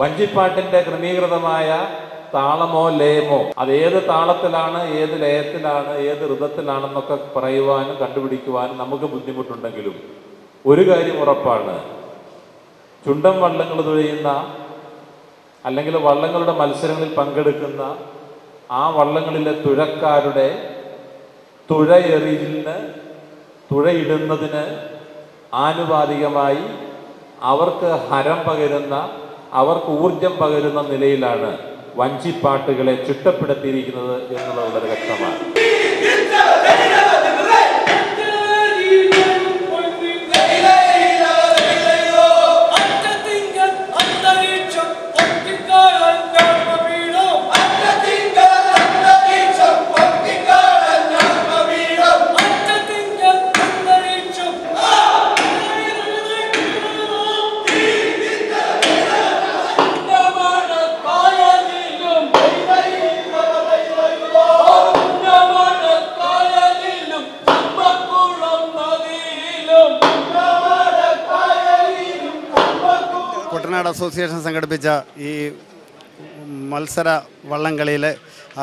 വഞ്ചിപ്പാട്ടിന്റെ ക്രമീകൃതമായ താളമോ ലയമോ അത് ഏത് താളത്തിലാണ്, ഏത് ലയത്തിലാണ്, ഏത് ഋതത്തിലാണെന്നൊക്കെ പറയുവാനും കണ്ടുപിടിക്കുവാനും നമുക്ക് ബുദ്ധിമുട്ടുണ്ടെങ്കിലും ഒരു കാര്യം ഉറപ്പാണ്, ചുണ്ടൻ വള്ളങ്ങൾ തുഴയുന്ന അല്ലെങ്കിൽ വള്ളങ്ങളുടെ മത്സരങ്ങളിൽ പങ്കെടുക്കുന്ന ആ വള്ളങ്ങളിലെ തുഴക്കാരുടെ തുഴയിടുന്നതിന് ആനുപാതികമായി അവർക്ക് ഹരം പകരുന്ന, അവർക്ക് ഊർജം പകരുന്ന നിലയിലാണ് വഞ്ചിപ്പാട്ടുകളെ ചിട്ടപ്പെടുത്തിയിരിക്കുന്നത് എന്നുള്ളത് വളരെ വ്യക്തമാണ്. കുട്ടനാട് അസോസിയേഷൻ സംഘടിപ്പിച്ച ഈ മത്സര വള്ളംകളിയിൽ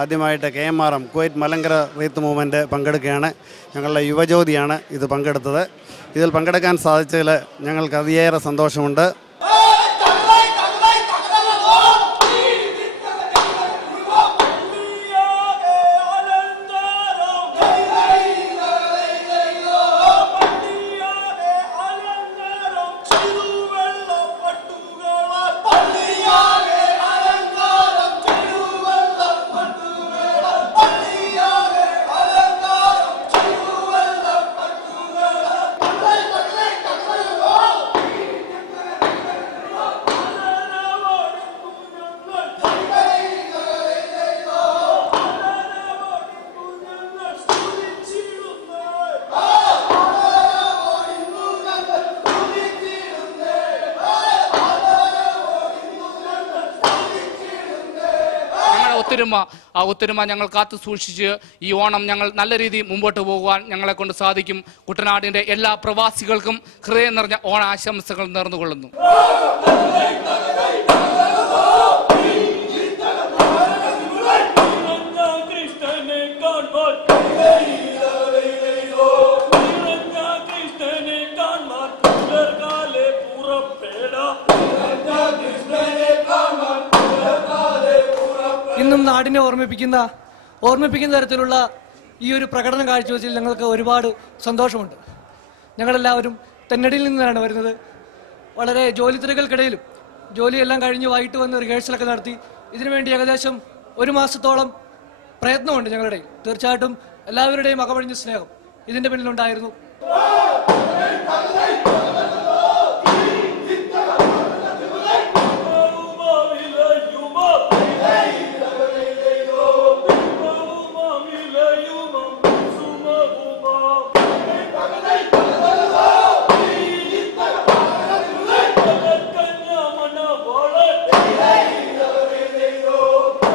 ആദ്യമായിട്ട് KMRM Kuwait Malankara rite movement പങ്കെടുക്കുകയാണ്. ഞങ്ങളുടെ യുവജ്യോതിയാണ് ഇത് പങ്കെടുത്തത്. ഇതിൽ പങ്കെടുക്കാൻ സാധിച്ചതിൽ ഞങ്ങൾക്ക് അതിയേറെ സന്തോഷമുണ്ട്. ഒത്തൊരുമ ഞങ്ങൾ കാത്തു സൂക്ഷിച്ച് ഈ ഓണം ഞങ്ങൾ നല്ല രീതിയിൽ മുമ്പോട്ട് പോകുവാൻ ഞങ്ങളെ കൊണ്ട് സാധിക്കും. കുട്ടനാടിന്റെ എല്ലാ പ്രവാസികൾക്കും ഹൃദയം നിറഞ്ഞ ഓണാശംസകൾ നേർന്നുകൊള്ളുന്നു. ഇന്നും നാടിനെ ഓർമ്മിപ്പിക്കുന്ന തരത്തിലുള്ള ഈ ഒരു പ്രകടനം കാഴ്ചവെച്ചതിൽ ഞങ്ങൾക്ക് ഒരുപാട് സന്തോഷമുണ്ട്. ഞങ്ങളെല്ലാവരും തെന്നടിയിൽ നിന്നാണ് വരുന്നത്. വളരെ ജോലിത്തിരകൾക്കിടയിലും ജോലിയെല്ലാം കഴിഞ്ഞ് വൈകിട്ട് വന്ന് റിഹേഴ്സലൊക്കെ നടത്തി ഇതിനുവേണ്ടി ഏകദേശം 1 മാസത്തോളം പ്രയത്നമുണ്ട് ഞങ്ങളുടെ. തീർച്ചയായിട്ടും എല്ലാവരുടെയും അകമഴിഞ്ഞ സ്നേഹം ഇതിൻ്റെ പിന്നിലുണ്ടായിരുന്നു.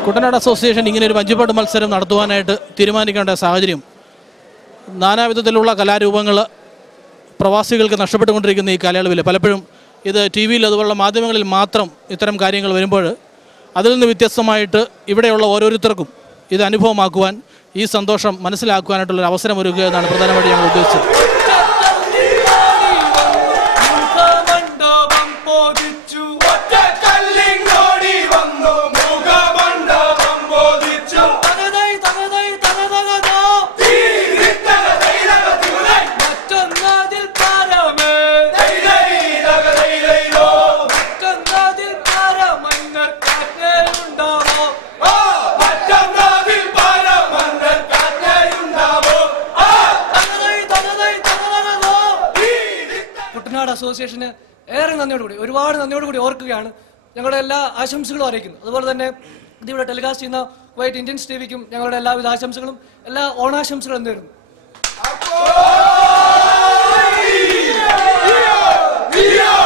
കുട്ടനാട് അസോസിയേഷൻ ഇങ്ങനെ ഒരു വഞ്ചിപ്പാട്ട് മത്സരം നടത്തുവാനായിട്ട് തീരുമാനിക്കേണ്ട സാഹചര്യം, നാനാവിധത്തിലുള്ള കലാരൂപങ്ങൾ പ്രവാസികൾക്ക് നഷ്ടപ്പെട്ടുകൊണ്ടിരിക്കുന്ന ഈ കാലയളവിൽ പലപ്പോഴും ഇത് TV-യിൽ അതുപോലുള്ള മാധ്യമങ്ങളിൽ മാത്രം ഇത്തരം കാര്യങ്ങൾ വരുമ്പോൾ അതിൽ നിന്ന് വ്യത്യസ്തമായിട്ട് ഇവിടെയുള്ള ഓരോരുത്തർക്കും ഇത് അനുഭവമാക്കുവാൻ, ഈ സന്തോഷം മനസ്സിലാക്കുവാനായിട്ടുള്ളൊരു അവസരം ഒരുക്കുക എന്നാണ് പ്രധാനമായിട്ട് ഞങ്ങൾ ഉദ്ദേശിച്ചത്. കുട്ടനാട് അസോസിയേഷന് ഏറെ നന്ദിയോടുകൂടി, ഒരുപാട് നന്ദിയോടുകൂടി ഓർക്കുകയാണ്. ഞങ്ങളുടെ എല്ലാ ആശംസകളും അറിയിക്കുന്നു. അതുപോലെ തന്നെ ഇതിവിടെ ടെലികാസ്റ്റ് ചെയ്യുന്ന കുവൈറ്റ് ഇന്ത്യൻസ് TV-ക്കും ഞങ്ങളുടെ എല്ലാവിധ ആശംസകളും എല്ലാ ഓണാശംസകളും നേരുന്നു. Yeah!